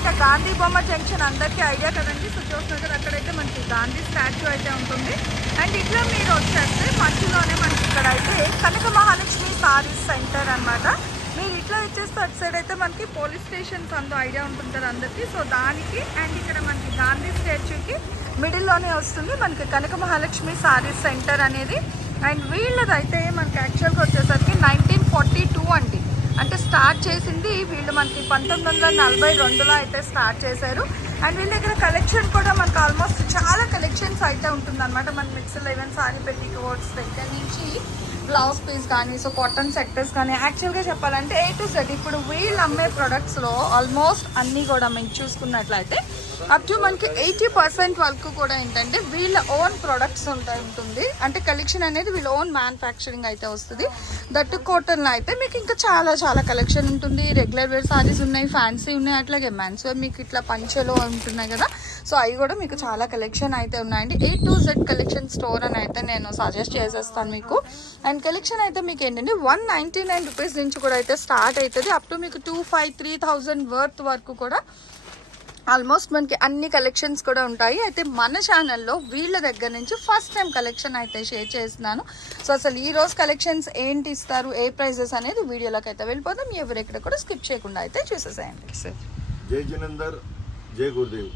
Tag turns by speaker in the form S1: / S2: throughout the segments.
S1: కొత్తపేట గాంధీ బొమ్మ జంక్షన్ అందరికీ ఐడియా కదండి. సో చూస్తున్నారు అక్కడైతే మనకి గాంధీ స్టాచ్యూ అయితే ఉంటుంది. అండ్ ఇట్లా మీరు వచ్చేస్తే మధ్యలోనే మనకి ఇక్కడ అయితే కనక మహాలక్ష్మి సారీస్ సెంటర్ అన్నమాట. మీరు ఇట్లా వచ్చేస్తే అటు సైడ్ అయితే మనకి పోలీస్ స్టేషన్స్ అందు ఐడియా ఉంటుంది అందరికీ. సో దానికి అండ్ ఇక్కడ మనకి గాంధీ స్టాచ్యూకి మిడిల్లోనే వస్తుంది మనకి కనక మహాలక్ష్మి సారీస్ సెంటర్ అనేది. అండ్ వీళ్ళది అయితే మనకి యాక్చువల్గా వచ్చేసరికి నైన్టీన్ ఫార్టీ టూ అండి. అంటే స్టార్ట్ చేసింది వీళ్ళు మనకి పంతొమ్మిది వందల నలభై రెండులో అయితే స్టార్ట్ చేశారు. అండ్ వీళ్ళ దగ్గర కలెక్షన్ కూడా మనకు ఆల్మోస్ట్ చాలా కలెక్షన్స్ అయితే ఉంటుందన్నమాట. మన మిక్సర్ లెవెన్ సారీ పెట్టి కోట్స్ దగ్గర నుంచి బ్లౌజ్ పీస్ కానీ సో కాటన్ సెక్టర్స్ కానీ యాక్చువల్గా చెప్పాలంటే ఏ టు జెడ్ ఇప్పుడు వీళ్ళు అమ్మే ప్రొడక్ట్స్లో ఆల్మోస్ట్ అన్నీ కూడా మేము చూసుకున్నట్లయితే అప్ టు మనకి ఎయిటీ పర్సెంట్ వరకు కూడా ఏంటంటే వీళ్ళ ఓన్ ప్రొడక్ట్స్ ఉంటాయి ఉంటుంది. అంటే కలెక్షన్ అనేది వీళ్ళ ఓన్ మ్యానుఫ్యాక్చరింగ్ అయితే వస్తుంది. దట్టు కాటన్లో అయితే మీకు ఇంకా చాలా చాలా కలెక్షన్ ఉంటుంది. రెగ్యులర్ వేర్ సారీస్ ఉన్నాయి ఫ్యాన్సీ ఉన్నాయి. అట్లాగే మెన్స్ వేర్ మీకు ఇట్లా పంచెలో ఉంటున్నాయి కదా. సో అవి కూడా మీకు చాలా కలెక్షన్ అయితే ఉన్నాయండి. A to Z collection store అని అయితే నేను సజెస్ట్ చేసేస్తాను మీకు. అండ్ కలెక్షన్ అయితే మీకు ఏంటంటే వన్ నైంటీ నైన్ రూపీస్ నుంచి కూడా అయితే స్టార్ట్ అవుతుంది అప్ టు మీకు two five three thousand worth వరకు కూడా ఆల్మోస్ట్ మనకి అన్ని కలెక్షన్స్ కూడా ఉంటాయి. అయితే మన ఛానల్లో వీళ్ళ దగ్గర నుంచి ఫస్ట్ టైం కలెక్షన్ అయితే షేర్ చేస్తున్నాను. సో అసలు ఈ రోజు కలెక్షన్స్ ఏంటి ఇస్తారు ఏ ప్రైజెస్ అనేది వీడియోలోకి అయితే వెళ్ళిపోదాం. ఎవరు ఎక్కడ కూడా స్కిప్ చేయకుండా అయితే చూసేసేయండి. సార్
S2: జై జినేందర్ జై గురుదేవ్.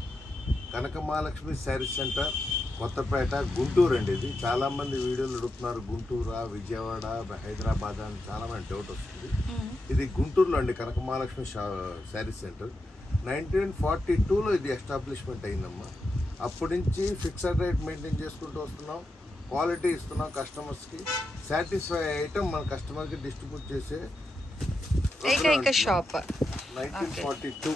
S2: కనక మహాలక్ష్మి శారీస్ సెంటర్ కొత్తపేట గుంటూరు అండి ఇది. చాలా మంది వీడియోలు అడుగుతున్నారు గుంటూరా విజయవాడ హైదరాబాద్ అని చాలా మంది డౌట్ వస్తుంది. ఇది గుంటూరులో అండి Kanaka Mahalakshmi saris centre. Nineteen forty టూలో ఇది ఎస్టాబ్లిష్మెంట్ అయిందమ్మా. అప్పటి నుంచి ఫిక్స్డ్ రేట్ మెయింటైన్ చేసుకుంటూ వస్తున్నాం. క్వాలిటీ ఇస్తున్నాం కస్టమర్స్కి. సాటిస్ఫై ఐటమ్ మన కస్టమర్కి డిస్ట్రిబ్యూట్ చేసే
S3: షాప్.
S2: Nineteen forty two.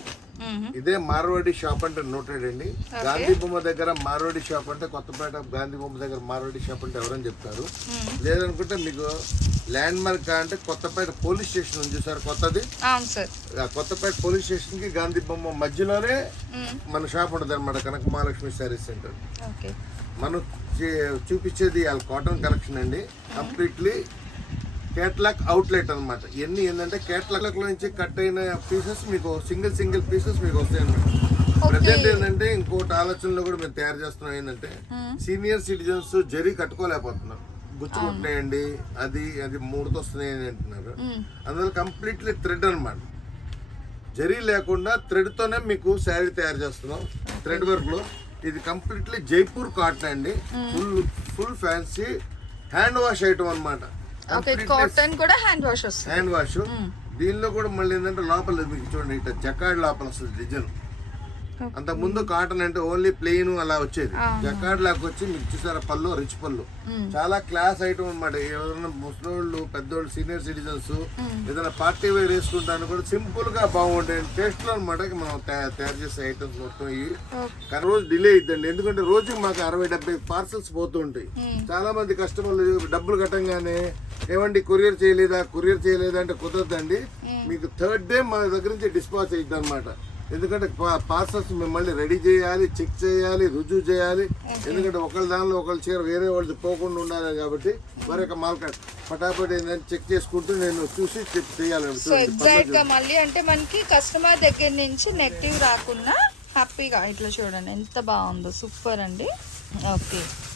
S2: ఇదే మార్వాడి షాప్ అంటే నోటెడ్ అండి. గాంధీ బొమ్మ దగ్గర మార్వాడి షాప్ అంటే కొత్తపేట గాంధీ బొమ్మ దగ్గర మార్వాడి షాప్ అంటే ఎవరని చెప్తారు? లేదనుకుంటే మీకు ల్యాండ్ మార్క్ అంటే కొత్తపేట పోలీస్ స్టేషన్ ఉంది సార్. కొత్తది కొత్తపేట పోలీస్ స్టేషన్కి గాంధీ బొమ్మ మధ్యలోనే మన షాప్ ఉంటుంది అనమాట కనక మహాలక్ష్మి శారీస్ సెంటర్. మనం చూపించేది వాళ్ళ కాటన్ కలెక్షన్ అండి. కంప్లీట్లీ కేటలాగ్ అవుట్లెట్ అన్నమాట. ఎన్ని ఏంటంటే కేటలాగ్లో నుంచి కట్ అయిన పీసెస్ మీకు సింగిల్ సింగిల్ పీసెస్ మీకు వస్తాయి ప్రజెంట్ ఏంటంటే ఇంకోటి ఆలోచనలో కూడా మేము తయారు చేస్తున్నాం ఏంటంటే సీనియర్ సిటిజన్స్ జరీ కట్టుకోలేకపోతున్నారు. గుచ్చుకుంటున్నాయండి అది అది మూడుతో వస్తున్నాయి అని అంటున్నారు అందువల్ల కంప్లీట్లీ థ్రెడ్ అన్నమాట. జరీ లేకుండా థ్రెడ్ తోనే మీకు శారీ తయారు చేస్తున్నాం థ్రెడ్ వర్క్లో. ఇది కంప్లీట్లీ జైపూర్ కాటన్ అండి. Full full fancy hand wash item అనమాట
S3: ఓకే కాటన్ కూడా హ్యాండ్ వాష్ వస్తుంది.
S2: హ్యాండ్ వాష్ దీనిలో కూడా మళ్ళీ ఏంటంటే లోపల చూడండి ఇట్లా జకాడ్ లోపల వస్తుంది డిజైన్. అంతకు ముందు కాటన్ అంటే ఓన్లీ ప్లెయిన్ అలా వచ్చేది. జకాడ్ లాగా వచ్చి మీకు చూసారా పళ్ళు రిచ్ పళ్ళు. చాలా క్లాస్ ఐటమ్ అనమాట ఎవరైనా ముసలోళ్ళు పెద్దోళ్ళు సీనియర్ సిటిజన్స్ ఏదైనా పార్టీ వేర్ వేసుకుంటాను కూడా సింపుల్గా బాగుండే టేస్ట్లో అనమాట మనం తయా- తయారు చేసే ఐటమ్స్ మొత్తం ఇవి. కానీ రోజు డిలే అయిద్దండి. ఎందుకంటే రోజు మాకు అరవై డెబ్బై పార్సల్స్ పోతూ ఉంటాయి చాలా మంది కస్టమర్లు డబ్బులు కట్టంగానే ఏమండి కొరియర్ చేయలేదా? కొరియర్ చేయలేదా? అంటే కుదరదండి. మీకు థర్డ్ డే మా దగ్గర నుంచి డిస్పాచ్ అయ్యిద్ది అనమాట ఎందుకంటే పార్సల్స్ మిమ్మల్ని రెడీ చేయాలి చెక్ చేయాలి రుజువు చేయాలి. ఎందుకంటే ఒకళ్ళ దానిలో ఒకళ్ళ చీర వేరే వాళ్ళది పోకుండా ఉండాలి కాబట్టి మరొక మార్కెట్ ఫటాఫట్ ఏంటంటే చెక్ చేసుకుంటూ నేను చూసి చెక్ చేయాలి
S3: సో ఎగ్జాక్ట్గా మళ్ళీ అంటే మనకి కస్టమర్ దగ్గర నుంచి నెగిటివ్ రాకుండా హ్యాపీగా ఇట్లా చూడండి ఎంత బాగుందో. సూపర్ అండి. ఓకే
S2: మీరు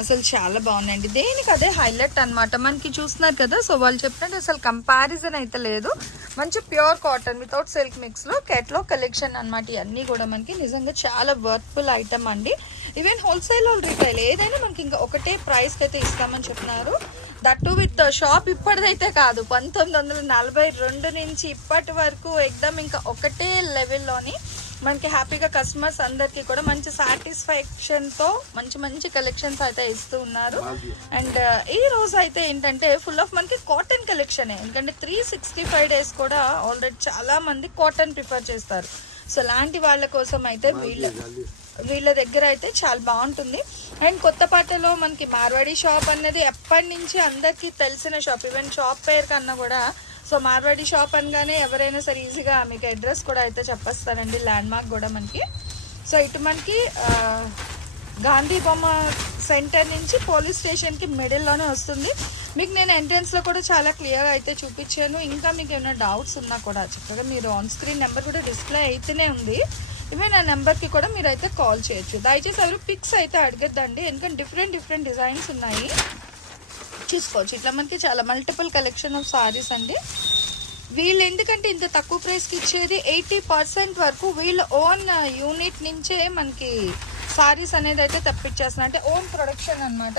S3: అసలు చాలా బాగుందండి దేనికి అదే హైలైట్ అనమాట మనకి చూస్తున్నారు కదా సో వాళ్ళు చెప్పినట్టు అసలు కంపారిజన్ అయితే లేదు. మంచి ప్యూర్ కాటన్ వితౌట్ సిల్క్ మిక్స్లో కెట్లో కలెక్షన్ అన్నమాట. ఇవన్నీ కూడా మనకి నిజంగా చాలా వర్త్ఫుల్ ఐటమ్ అండి. ఈవెన్ హోల్సేల్ రీటైల్ ఏదైనా మనకి ఇంకా ఒకటే ప్రైస్కి అయితే ఇస్తామని చెప్తున్నారు. దట్టు విత్ షాప్ ఇప్పటిదైతే కాదు. పంతొమ్మిది వందల నలభై రెండు నుంచి ఇప్పటి వరకు ఎగ్దమ్ ఇంకా ఒకటే లెవెల్లోని మనకి హ్యాపీగా కస్టమర్స్ అందరికీ కూడా మంచి సాటిస్ఫాక్షన్తో మంచి మంచి కలెక్షన్స్ అయితే ఇస్తూ ఉన్నారు. అండ్ ఈ రోజు అయితే ఏంటంటే ఫుల్ ఆఫ్ మనకి కాటన్ కలెక్షన్ ఎందుకంటే త్రీ సిక్స్టీ ఫైవ్ డేస్ కూడా ఆల్రెడీ చాలా మంది కాటన్ ప్రిఫర్ చేస్తారు. సో లాంటి వాళ్ళ కోసం అయితే వీళ్ళ వీళ్ళ దగ్గర అయితే చాలా బాగుంటుంది. అండ్ కొత్తపేటలో మనకి మార్వాడి షాప్ అన్నది ఎప్పటి నుంచి అందరికీ తెలిసిన షాప్ ఈవెన్ షాప్ పేరు కన్నా కూడా సో మార్వాడి షాప్ అనగానే ఎవరైనా సరే ఈజీగా మీకు అడ్రస్ కూడా అయితే చెప్పేస్తారండి ల్యాండ్ మార్క్ కూడా మనకి. సో ఇటు మనకి గాంధీ బొమ్మ సెంటర్ నుంచి పోలీస్ స్టేషన్కి మిడిల్లోనే వస్తుంది. మీకు నేను ఎంట్రన్స్లో కూడా చాలా క్లియర్గా అయితే చూపించాను. ఇంకా మీకు ఏమైనా డౌట్స్ ఉన్నా కూడా చక్కగా మీరు ఆన్ స్క్రీన్ నెంబర్ కూడా డిస్ప్లే అయితేనే ఉంది. ఇవే నా నెంబర్కి కూడా మీరు అయితే కాల్ చేయొచ్చు. దయచేసి ఎవరు పిక్స్ అయితే అడగద్దండి. ఎందుకంటే డిఫరెంట్ డిఫరెంట్ డిజైన్స్ ఉన్నాయి. చూసుకోవచ్చు ఇట్లా మనకి చాలా మల్టిపుల్ కలెక్షన్ ఆఫ్ సారీస్ అండి. వీళ్ళు ఎందుకంటే ఇంత తక్కువ ప్రైస్కి ఇచ్చేది? ఎయిటీ పర్సెంట్ వరకు వీళ్ళ ఓన్ యూనిట్ నుంచే మనకి సారీస్ అనేది అయితే తెప్పించేస్తున్నారు. అంటే ఓన్ ప్రొడక్షన్ అన్నమాట.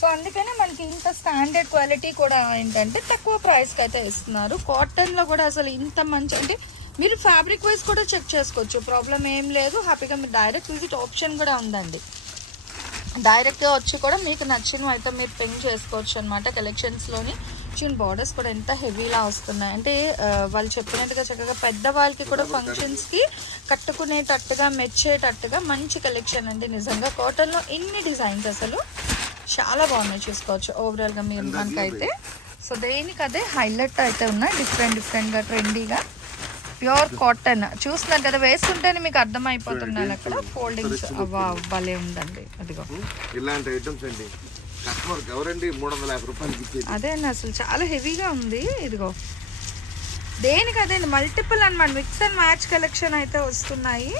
S3: సో అందుకనే మనకి ఇంత స్టాండర్డ్ క్వాలిటీ కూడా ఏంటంటే తక్కువ ప్రైస్కి అయితే ఇస్తున్నారు. కాటన్లో కూడా అసలు ఇంత మంచి అంటే మీరు ఫ్యాబ్రిక్ వైజ్ కూడా చెక్ చేసుకోవచ్చు. ప్రాబ్లం ఏం లేదు. హ్యాపీగా మీరు డైరెక్ట్ విజిట్ ఆప్షన్ కూడా ఉందండి. డైరెక్ట్గా వచ్చి కూడా మీకు నచ్చినవి అయితే మీరు పింక్ చేసుకోవచ్చు అనమాట కలెక్షన్స్లోని చూడండి బార్డర్స్ కూడా ఎంత హెవీలా వస్తున్నాయి. అంటే వాళ్ళు చెప్పినట్టుగా చక్కగా పెద్ద వాళ్ళకి కూడా ఫంక్షన్స్కి కట్టుకునేటట్టుగా మెచ్చేటట్టుగా మంచి కలెక్షన్ అండి నిజంగా. కాటన్లో ఇన్ని డిజైన్స్ అసలు చాలా బాగున్నాయి చూసుకోవచ్చు. ఓవరాల్గా మీరు మనకైతే. సో దేనికి అదే హైలైట్ అయితే ఉన్నాయి. డిఫరెంట్ డిఫరెంట్గా ట్రెండీగా ప్యూర్ కాటన్. చూస్తున్నారు కదా వేసుకుంటేనే మీకు అర్థమైపోతున్నాను అక్కడ ఫోల్డింగ్స్. అవ్వా భలే ఉందండి. అదిగో.
S2: ఇలాంటి ఐటమ్స్ అండి కస్టమర్కి ఎవరండి మూడు వందల యాభై రూపాయలకి ఇచ్చేది?
S3: అదే అండి అసలు చాలా హెవీగా ఉంది. ఇదిగో. దేనికి అదే మల్టిపుల్ అన్నమాట. మిక్స్ అండ్ మ్యాచ్ కలెక్షన్ అయితే వస్తున్నాయి.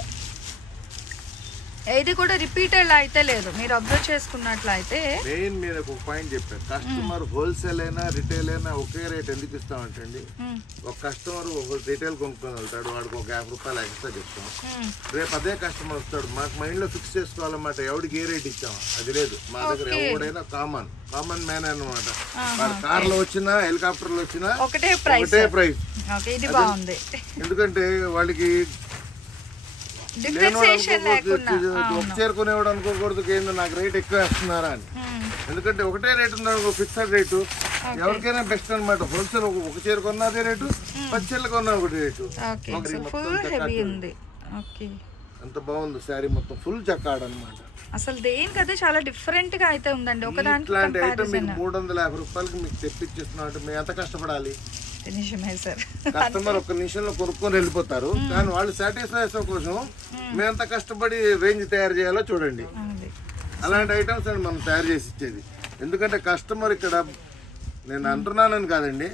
S3: ఏది కూడా రిపీటెడ్ అయితే లేదు. మీరు అబ్జర్వ్ చేసుకున్నట్లయితే
S2: మెయిన్ మీరు ఒక పాయింట్ చెప్పారు. కస్టమర్ హోల్సేల్ అయినా రిటైల్ అయినా ఒకే రేట్ ఎందుకు ఇస్తామంటండి?
S3: మ్మ్,
S2: ఒక కస్టమర్ ఒక రిటైల్ కొనుక్కొని వెళ్తాడు వాడికి ఒక యాభై రూపాయలు ఎక్స్ట్రా చెప్తాం.
S3: మ్మ్.
S2: రేపు అదే కస్టమర్ వస్తాడు మాకు మైండ్లో ఫిక్స్ చేసుకోవాలన్నమాట ఎవడికి ఏ రేట్ ఇచ్చాం? అది లేదు. మా దగ్గర ఎవడైనా కామన్ కామన్ మ్యాన్ అన్నమాట. వాడు కార్లో వచ్చినా హెలికాప్టర్లో వచ్చినా
S3: ఒకటే ప్రైస్
S2: ఒకటే ప్రైస్
S3: ఇది బాగుంది.
S2: ఎందుకంటే వాళ్ళకి
S3: డిఫరెన్సియేషన్ లేకుండా
S2: ఒక చీర కొనేవాడు అనుకోకూడదు ఏందో నాకు రేట్ ఎక్కువ వేస్తున్నారా అని.
S3: మ్మ్.
S2: ఎందుకంటే ఒకటే రేట్ ఉంది ఫిక్స్డ్ రేటు ఎవరికైనా బెస్ట్ అనమాట హోల్సేల్ ఒక చీర కొన్నా అదే రేటు పది చీరలు కొన్నా ఒకటి రేటు అంత బాగుంది శారీ మొత్తం ఫుల్ చక్కాడు అనమాట
S3: అసలు దేనికదే చాలా డిఫరెంట్గా అయితే ఉందండి ఒకదానికి
S2: ఇట్లాంటి ఐటమ్
S3: కంపారిజన్
S2: మీకు మూడు వందల యాభై రూపాయలకి మీకు తెప్పించేస్తున్నాం అంటే మేము ఎంత కష్టపడాలి?
S3: నిజమే సార్.
S2: కస్టమర్ ఒక నిమిషంలో కొనుక్కొని వెళ్ళిపోతారు. కానీ వాళ్ళు సాటిస్ఫాక్షన్ కోసం మేము. ఎంత కష్టపడి రేంజ్ తయారు చేయాలో చూడండి. అలాంటి ఐటమ్స్ అండి మనం తయారు చేసి ఇచ్చేది. ఎందుకంటే కస్టమర్ ఇక్కడ నేను అంటున్నానని కాదండి.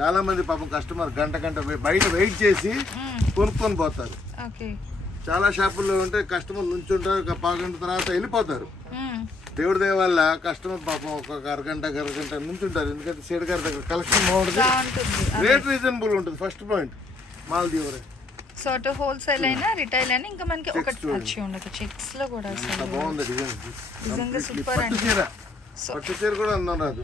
S2: చాలా మంది పాపం కస్టమర్ గంట గంట బయట వెయిట్ చేసి కొనుక్కొని పోతారు. చాలా షాపుల్లో ఉంటే కస్టమర్ నుంచుంటారు ఒక పావుగంట తర్వాత వెళ్ళిపోతారు. దేవుడి దయ వల్ల కస్టమర్ పాపం ఒక అరగంట అరగంట నుంచుంటారు. ఎందుకంటే సేడ్ గారి దగ్గర కలెక్షన్ బాగుంటుంది. రేట్ రీజనబుల్ ఉంటుంది ఫస్ట్ పాయింట్ మాల్దీవ్
S3: సో అటు హోల్సేల్ అయినా రిటైల్ అయినా ఇంకా మనకి ఒకటి వచ్చి ఉండదు చెక్స్లో కూడా
S2: బాగుంది డిజైన్
S3: నిజంగా సూపర్ అండి.
S2: పట్టు చీర కూడా అందం రాదు.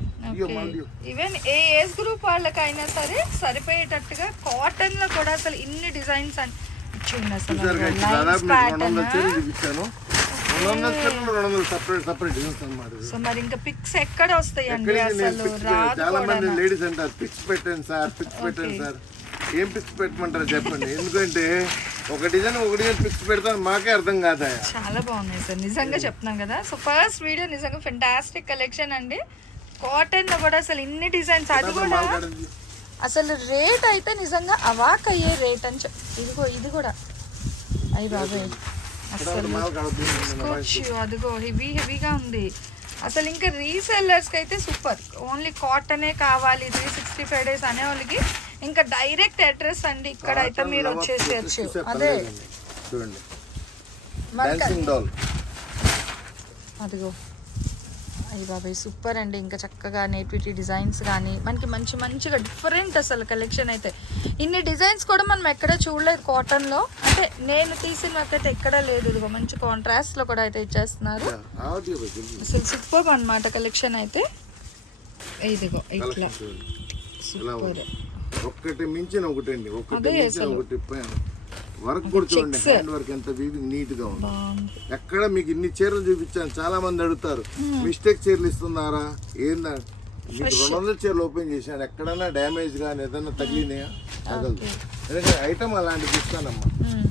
S3: ఈవెన్ ఏ ఏజ్ గ్రూప్ వాళ్ళకైనా సరే సరిపోయేటట్టుగా కాటన్లో కూడా అసలు ఇన్ని డిజైన్స్ అని అసలు సో మరి ఇంకా పిక్స్ ఎక్కడ వస్తాయండి అసలు?
S2: చాలా మంది లేడీస్ అంటారు పిక్స్ పెట్టండి సార్ పిక్స్ పెట్టండి సార్. ఏం పిక్స్ పెట్టమంటారు చెప్పండి. ఎందుకంటే ఒక డిజైన్ ఒక డిజైన్ పిక్స్ పెడతాను మాకే అర్థం కాదా
S3: చాలా బాగున్నాయి సార్. నిజంగా చెప్తున్నాం కదా. సో ఫస్ట్ వీడియో నిజంగా ఫెంటాస్టిక్ కలెక్షన్ అండి. కాటన్లో కూడా అసలు ఇన్ని డిజైన్స్ అది కూడా అసలు రేట్ అయితే నిజంగా అవాక్ అయ్యే రేట్ అని చెప్ ఇదిగో ఇది కూడా. అయ్యి బాబాయ్. అసలు తీసుకోవచ్చు అదిగో హెవీ హెవీగా ఉంది. అసలు ఇంకా రీసెల్లర్స్కి అయితే సూపర్. ఓన్లీ కాటనే కావాలి త్రీ సిక్స్టీ ఫైవ్ డేస్ అనే వాళ్ళకి ఇంకా డైరెక్ట్ అడ్రస్ అండి. ఇక్కడ అయితే మీరు వచ్చేసేయచ్చు. అదే.
S2: చూడండి.
S3: అదిగో. అయ్యి బాబాయ్ సూపర్ అండి. ఇంకా చక్కగా నేటివిటీ డిజైన్స్ కానీ మనకి మంచి మంచిగా డిఫరెంట్ అసలు కలెక్షన్ అయితే. ఇన్ని డిజైన్స్ కూడా మనం ఎక్కడ చూడలేదు కాటన్లో అంటే నేను తీసినకైతే ఎక్కడ లేదు. ఇదిగో మంచి కాంట్రాస్ట్లో కూడా అయితే ఇచ్చేస్తున్నారు. అసలు సూపర్ అనమాట కలెక్షన్ అయితే. ఇదిగో ఇట్లా. సూపర్
S2: ఉంది? ఒక్కటి మించిన ఒకటి అండి ఒకటి మించిన. ఒకటి వర్క్ కూడా చూడండి. హ్యాండ్ వర్క్ ఎంత నీట్గా ఉంది. ఎక్కడ మీకు ఇన్ని చీరలు చూపించాను చాలా మంది అడుగుతారు మిస్టేక్ చీరలు ఇస్తున్నారా? ఏందా? మీకు రెండు వందల చీరలు ఓపెన్ చేశాను. ఎక్కడైనా డ్యామేజ్ కానీ ఏదైనా తగిలినాయా తగలదు. ఎందుకంటే ఐటమ్ అలాంటిది ఇస్తానమ్మా.
S3: మ్మ్. సో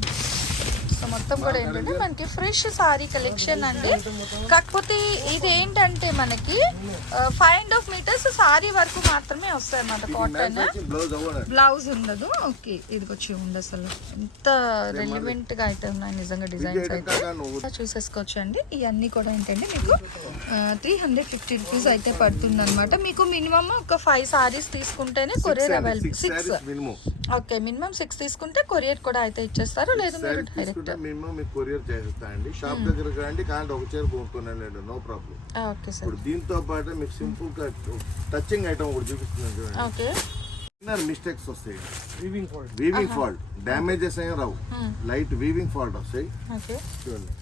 S3: మొత్తం కూడా ఏంటంటే మనకి ఫ్రెష్ సారీ కలెక్షన్ అండి. కాకపోతే ఇది ఏంటంటే మనకి five and half metres sari వరకు మాత్రమే వస్తాయి అన్నమాట కాటన్
S2: బ్లౌజ్
S3: ఉండదు. ఓకే ఇది వచ్చి ఉంది అసలు. ఎంత రెలివెంట్గా అయితే ఉన్నాయి నిజంగా డిజైన్స్ అయితే. చూసేసుకోవచ్చు అండి. ఇవన్నీ కూడా ఏంటంటే మీకు త్రీ హండ్రెడ్ ఫిఫ్టీ రూపీస్ అయితే పడుతుంది అనమాట మీకు మినిమం ఒక ఫైవ్ సారీస్ తీసుకుంటేనే courier available
S2: six
S3: okay minimum six తీసుకుంటే కొరియర్ కూడా అయితే ఇచ్చేస్తారు? లేదు మీరు డైరెక్ట్
S2: మినిమం మీకు కొరియర్ చేసేస్తా అండి షాప్ దగ్గర రండి కాంటే ఒక చీర కొనుక్కున్నాను నో ప్రాబ్లం.
S3: Okay sir.
S2: ఇప్పుడు దీంతో పాటు మీకు సింపుల్గా టచింగ్ ఐటమ్ ఒకటి చూపిస్తున్నాను చూడండి.
S3: ఓకే.
S2: చిన్న మిస్టేక్స్ వస్తాయి. Weaving fault weaving fault damages ఏం రావు. లైట్ వీవింగ్ ఫాల్ట్ వస్తాయి.
S3: ఓకే.
S2: చూడండి.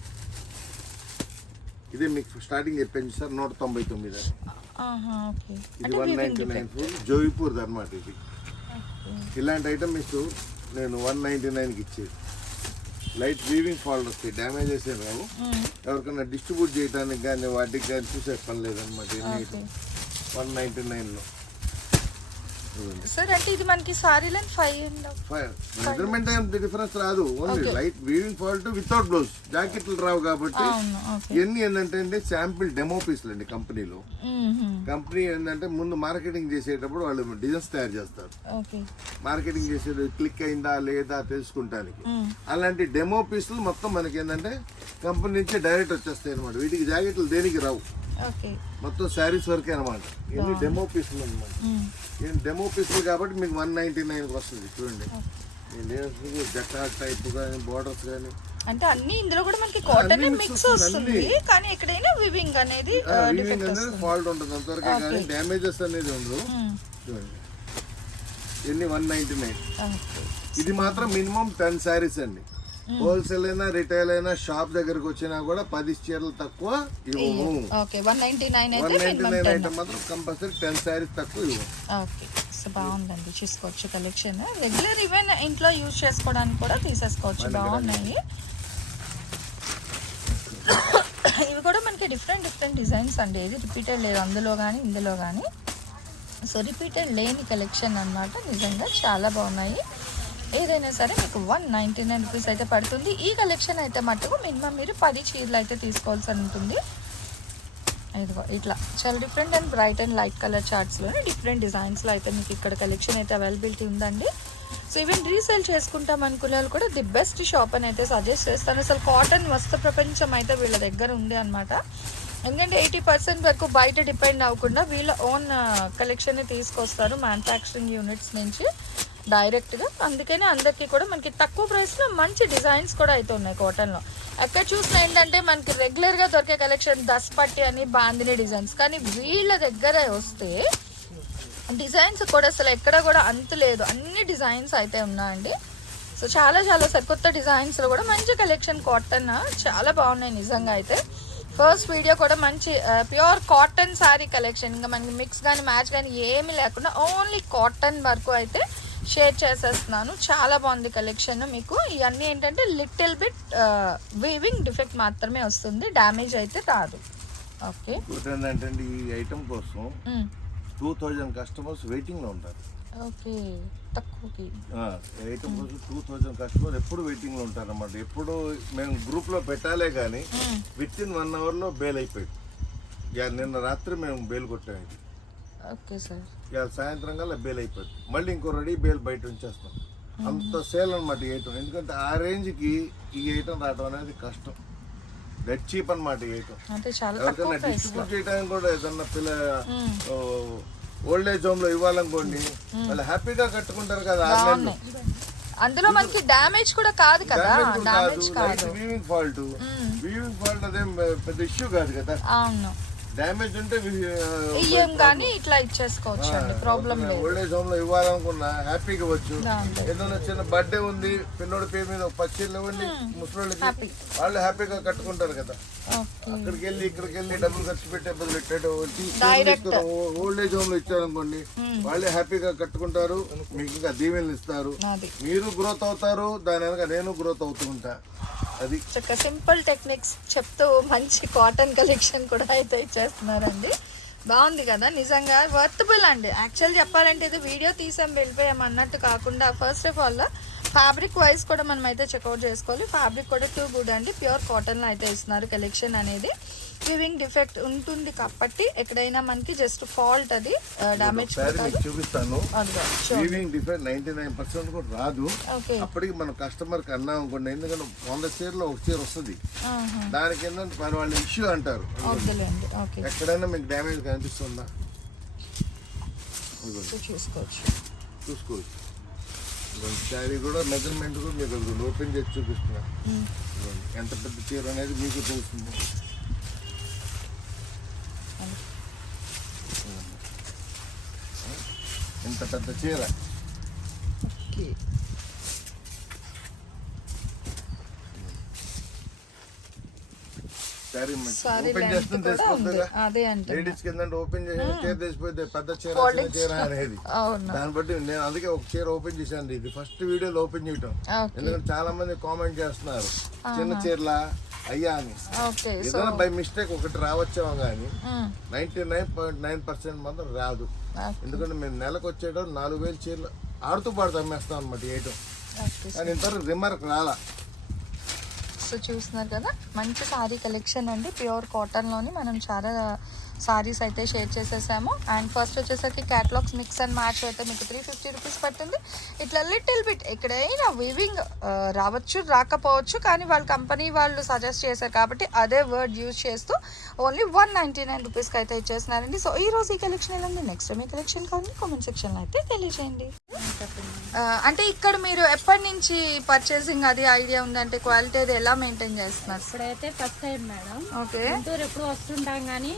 S2: ఇదే మీకు స్టార్టింగ్ చెప్పాను సార్ నూట తొంభై తొమ్మిది. ఇది
S3: అంటే
S2: వన్ నైన్టీ నైన్ జోయిపూర్ అనమాట ఇది. ఇలాంటి ఐటమ్ మీకు నేను వన్ నైన్టీ నైన్కి ఇచ్చేది. లైట్ వీవింగ్ ఫాల్ట్ వస్తాయి డ్యామేజెస్ ఏం రావు.
S3: మ్మ్.
S2: ఎవరికైనా డిస్ట్రిబ్యూట్ చేయడానికి కానీ వాటికి కానీ చూసే పని లేదనమాట వన్ నైన్టీ నైన్లో
S3: సార్ అంటే ఇది మనకి sari line five and
S2: measurement ఏం డిఫరెన్స్ రాదు only light weaving fault without blouse జాకెట్లు రావు కాబట్టి ఇవన్నీ ఏంటంటే అండి శాంపిల్ డెమో పీస్లు అండి కంపెనీలో. కంపెనీ ఏంటంటే ముందు మార్కెటింగ్ చేసేటప్పుడు వాళ్ళు డిజైన్స్ తయారు చేస్తారు. మార్కెటింగ్ చేసేది క్లిక్ అయిందా లేదా తెలుసుకుంటానికి. అలాంటి డెమో పీసులు మొత్తం మనకి ఏంటంటే కంపెనీ నుంచి డైరెక్ట్ వచ్చేస్తాయి అనమాట వీటికి జాకెట్లు దేనికి రావు? మొత్తం శారీస్ వరకే అనమాట ఇవన్నీ డెమో పీసులు అనమాట ఏం డెమో పీసులు కాబట్టి మీకు వన్ నైన్టీ నైన్కి వస్తుంది చూడండి. నేను జట్టా టైప్ కానీ బోర్డర్స్ కానీ
S3: అంటే అన్ని ఇందులో కూడా మనకి కాటన్ మిక్స్
S2: వస్తుంది,
S3: కానీ ఎక్కడైనా వివింగ్ అనేది
S2: వీవింగ్
S3: డిఫెక్ట్
S2: అనేది ఫాల్ట్ ఉంటుంది. అంతవరకే కానీ డ్యామేజెస్ అనేది ఉండదు. చూడండి. ఇవన్నీ వన్ నైన్టీ నైన్ ఇది మాత్రం మినిమం టెన్ శారీస్ అండి. హోల్సేల్ అయినా రిటైల్ అయినా షాప్ దగ్గరకు వచ్చినా కూడా పది చీరలు తక్కువ ఇవ్వము.
S3: ఓకే వన్ నైన్టీ నైన్ అయితే
S2: మాత్రం కంపల్సరీ టెన్ శారీస్ తక్కువ ఇవ్వము.
S3: ఓకే సో బాగుందండి చూసుకోవచ్చు కలెక్షన్ రెగ్యులర్ ఈవెన్ ఇంట్లో యూజ్ చేసుకోవడానికి కూడా తీసేసుకోవచ్చు బాగున్నాయి. ఇవి కూడా మనకి డిఫరెంట్ డిఫరెంట్ డిజైన్స్ అండి. ఏది రిపీటెడ్ లేదు అందులో కానీ ఇందులో కానీ సో రిపీటెడ్ లేని కలెక్షన్ అన్నమాట నిజంగా చాలా బాగున్నాయి. ఏదైనా సరే మీకు వన్ నైంటీ నైన్ రూపీస్ అయితే పడుతుంది. ఈ కలెక్షన్ అయితే మటుకు మినిమం మీరు పది చీరలు అయితే తీసుకోవాల్సి ఉంటుంది. ఇదిగో ఇట్లా. చాలా different and bright and light colour చార్ట్స్లోనే different డిజైన్స్లో అయితే మీకు ఇక్కడ కలెక్షన్ అయితే అవైలబిలిటీ ఉందండి. సో ఈవెన్ రీసేల్ చేసుకుంటాం అనుకునే వాళ్ళు కూడా ది బెస్ట్ షాప్ అని అయితే సజెస్ట్ చేస్తాను అసలు కాటన్ వస్త్ర ప్రపంచం అయితే వీళ్ళ దగ్గర ఉంది అనమాట ఎందుకంటే ఎయిటీ పర్సెంట్ వరకు బయట డిపెండ్ అవ్వకుండా వీళ్ళ ఓన్ uh, కలెక్షన్ తీసుకొస్తారు మ్యానుఫ్యాక్చరింగ్ యూనిట్స్ నుంచి. డైరెక్ట్గా. అందుకనే అందరికీ కూడా మనకి తక్కువ ప్రైస్లో మంచి డిజైన్స్ కూడా అయితే ఉన్నాయి కాటన్లో. ఎక్కడ చూసినా ఏంటంటే మనకి రెగ్యులర్గా దొరికే కలెక్షన్ దస్పట్టి అని బాందిని డిజైన్స్. కానీ వీళ్ళ దగ్గర వస్తే డిజైన్స్ కూడా అసలు ఎక్కడ కూడా అంత లేదు. అన్ని డిజైన్స్ అయితే ఉన్నాయండి. సో చాలా చాలా సరికొత్త డిజైన్స్లో కూడా మంచి కలెక్షన్ కాటన్ చాలా బాగున్నాయి నిజంగా అయితే. ఫస్ట్ వీడియో కూడా మంచి ప్యూర్ కాటన్ శారీ కలెక్షన్. ఇంకా మనకి మిక్స్ కానీ మ్యాచ్ కానీ ఏమీ లేకుండా ఓన్లీ కాటన్ వరకు అయితే షేర్ చేసేస్తున్నాను. చాలా బాగుంది కలెక్షన్ మీకు. ఇవన్నీ ఏంటంటే లిటిల్ బిట్ వీవింగ్ డిఫెక్ట్ మాత్రమే వస్తుంది. డ్యామేజ్ అయితే రాదు. ఓకే.
S2: ఏంటంటే ఈ ఐటమ్ కోసం టూ థౌజండ్ కస్టమర్స్ వెయిటింగ్లో ఉంటారు.
S3: ఓకే. తక్కువకి.
S2: ఐటమ్ కోసం టూ థౌజండ్ కస్టమర్ ఎప్పుడు వెయిటింగ్లో ఉంటారు అన్నమాట ఎప్పుడు మేము గ్రూప్లో పెట్టాలే కానీ విత్ ఇన్ వన్ అవర్లో బేల్ అయిపోయింది. నిన్న రాత్రి మేము బేల్ కొట్టాము
S3: ఓకే సార్.
S2: ఇక సాయంత్రం కల్లా బేల్ అయిపోయింది మళ్ళీ ఇంకో రెడీ బేల్ బయట ఉంచేస్తాం. అంత సేల్ అనమాట ఐటమ్ ఎందుకంటే ఆ రేంజ్కి ఈ ఐటమ్ రావడం అనేది కష్టం. డెడ్ చీప్ అనమాట
S3: తక్కువ
S2: ఎవరికైనా డిస్ట్రిబ్యూట్ చేయడానికి కూడా ఏదన్నా పిల్ల ఓల్డ్ ఏజ్ హోమ్లో ఇవ్వాలనుకోండి వాళ్ళు హ్యాపీగా కట్టుకుంటారు కదా
S3: అందులో మనకి డ్యామేజ్ కూడా కాదు కదా?
S2: కాదు.
S3: కాదు.
S2: వీవింగ్ ఫాల్ట్ వీవింగ్ ఫాల్ట్ అదేం పెద్ద ఇష్యూ కాదు కదా?
S3: అవును.
S2: డ్యామేజ్ ఉంటే
S3: ఇయ్యం కానీ ఇట్లా ఇచ్చేసుకోవచ్చు అండి ప్రాబ్లం లేదు.
S2: ఓల్డ్ ఏజ్ హోమ్లో ఇవ్వాలనుకున్నా హ్యాపీగా ఇవ్వచ్చు. ఏదైనా చిన్న బర్త్డే ఉంది పిల్లోడి పేరు మీద ఒక పచ్చళ్ళు ఇవ్వండి ముసలోళ్ళకి వాళ్ళు హ్యాపీగా కట్టుకుంటారు కదా. అక్కడికి వెళ్ళి ఇక్కడికి వెళ్ళి డబ్బులు ఖర్చు పెట్టే బదులు
S3: Direct.
S2: ఓల్డ్ ఏజ్ హోమ్లో ఇచ్చారనుకోండి వాళ్ళే హ్యాపీగా కట్టుకుంటారు మీకు ఇంకా దీవెనలు ఇస్తారు. మీరు గ్రోత్ అవుతారు దాని వెనక నేను గ్రోత్ అవుతూ ఉంటా. అది.
S3: చక్క సింపుల్ టెక్నిక్స్ చెప్తూ మంచి కాటన్ కలెక్షన్ కూడా అయితే ఇచ్చేస్తున్నారండి. బాగుంది కదా? నిజంగా వర్తబుల్ అండి. యాక్చువల్ చెప్పాలంటే ఇది వీడియో తీసాం వెళ్ళిపోయాం అన్నట్టు కాకుండా first of all fabric wise కూడా మనం అయితే చెక్అవుట్ చేసుకోవాలి. ఫ్యాబ్రిక్ కూడా టూ గుడ్ అండి. ప్యూర్ కాటన్లో అయితే ఇస్తున్నారు కలెక్షన్ అనేది. వివింగ్ డిఫెక్ట్ ఉంటుంది కాబట్టి ఎక్కడైనా మనకి జస్ట్ ఫాల్ట్ అది డ్యామేజ్
S2: ఒకసారి మీకు చూపిస్తాను. Weaving defect ninety nine percent కూడా రాదు. అప్పటికి మనం కస్టమర్కి అన్నాం అనుకోండి ఎందుకంటే వంద చీరలో ఒక చీర వస్తుంది. దానికి ఏంటంటే వాళ్ళు ఇష్యూ అంటారు. ఎక్కడైనా మీకు డ్యామేజ్ కనిపిస్తుందా?
S3: చూసుకోవచ్చు.
S2: చూసుకోవచ్చు. శారీ కూడా మెజర్మెంట్ కూడా మీకు ఓపెన్ చేసి చూపిస్తున్నా. ఇదిగోండి, ఎంత పెద్ద చీర అనేది మీకు తెలుస్తుంది. ఇంత పెద్ద చీర
S3: అదే అంటే
S2: లేడీస్ కింద ఓపెన్ చేసి చీర పెద్ద చీర చిన్న చీర అనేది. దాన్ని బట్టి నేను అందుకే ఒక చీర ఓపెన్ చేశాను ఇది ఫస్ట్ వీడియోలో ఓపెన్ చేయటం. ఎందుకంటే చాలా మంది కామెంట్ చేస్తున్నారు చిన్న చీరలా? అయ్యా అని. ఏదైనా బై మిస్టేక్ ఒకటి రావచ్చేమో కానీ ninety nine point nine percent మాత్రం రాదు. ఎందుకంటే మేము నెలకు వచ్చేటప్పుడు నాలుగు వేలు చీరలు ఆడుతూ పాడుతూ అమ్మేస్తాం అనమాట
S3: ఓకే
S2: కానీ ఇంతవరకు రిమార్క్ రాలా.
S3: సో చూస్తున్నారు కదా మంచి సారీ కలెక్షన్ అండి. ప్యూర్ కాటన్లోని మనం చాలా సారీస్ అయితే షేర్ చేసేసాము. అండ్ ఫస్ట్ వచ్చేసరికి క్యాటలాగ్స్ మిక్స్ అండ్ మ్యాచ్ అయితే మీకు త్రీ ఫిఫ్టీ రూపీస్ పడుతుంది ఇట్లా లిటిల్ బిట్ ఎక్కడైనా వివింగ్ రావచ్చు రాకపోవచ్చు కానీ వాళ్ళ కంపెనీ వాళ్ళు సజెస్ట్ చేశారు కాబట్టి అదే వర్డ్ యూజ్ చేస్తూ ఓన్లీ వన్ నైంటీ నైన్ రూపీస్కి అయితే ఇచ్చేస్తున్నారండి. సో ఈ రోజు ఈ కలెక్షన్ ఎలా ఉంది? నెక్స్ట్ మీ కలెక్షన్ కావాలి కామెంట్ సెక్షన్లో అయితే తెలియజేయండి. అంటే ఇక్కడ మీరు ఎప్పటి నుంచి పర్చేసింగ్ అది ఐడియా ఉందంటే క్వాలిటీ అది ఎలా మెయింటైన్ చేస్తున్నారు?
S1: ఇప్పుడైతే ఫస్ట్ టైం మేడం
S3: ఓకే
S1: ఎప్పుడు వస్తుంటాం కానీ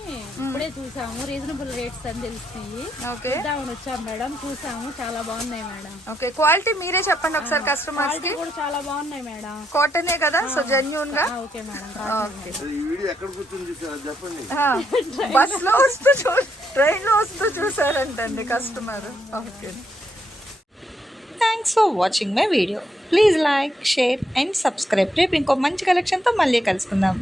S1: ఇప్పుడే చూసాము. రీజనబుల్ రేట్స్ అని తెలిసినాయి చూద్దామని వచ్చాం మేడం. చూసాము. చాలా బాగున్నాయి మేడం.
S3: ఓకే. క్వాలిటీ మీరే చెప్పండి ఒకసారి
S1: కస్టమర్స్కి. కూడా చాలా బాగున్నాయి మేడం.
S3: కాటనే కదా? సో
S1: జెన్యున్గా? Okay madam.
S3: ఓకే
S2: ఈ వీడియో ఎక్కడ కూర్చొని చూసారా చెప్పండి.
S3: బస్లో వస్తూ చూ ట్రైన్లో వస్తూ చూసారంటండి customer okay thanks for watching my video please like share and subscribe రేపు ఇంకో మంచి కలెక్షన్తో మళ్ళీ కలుసుకుందాం.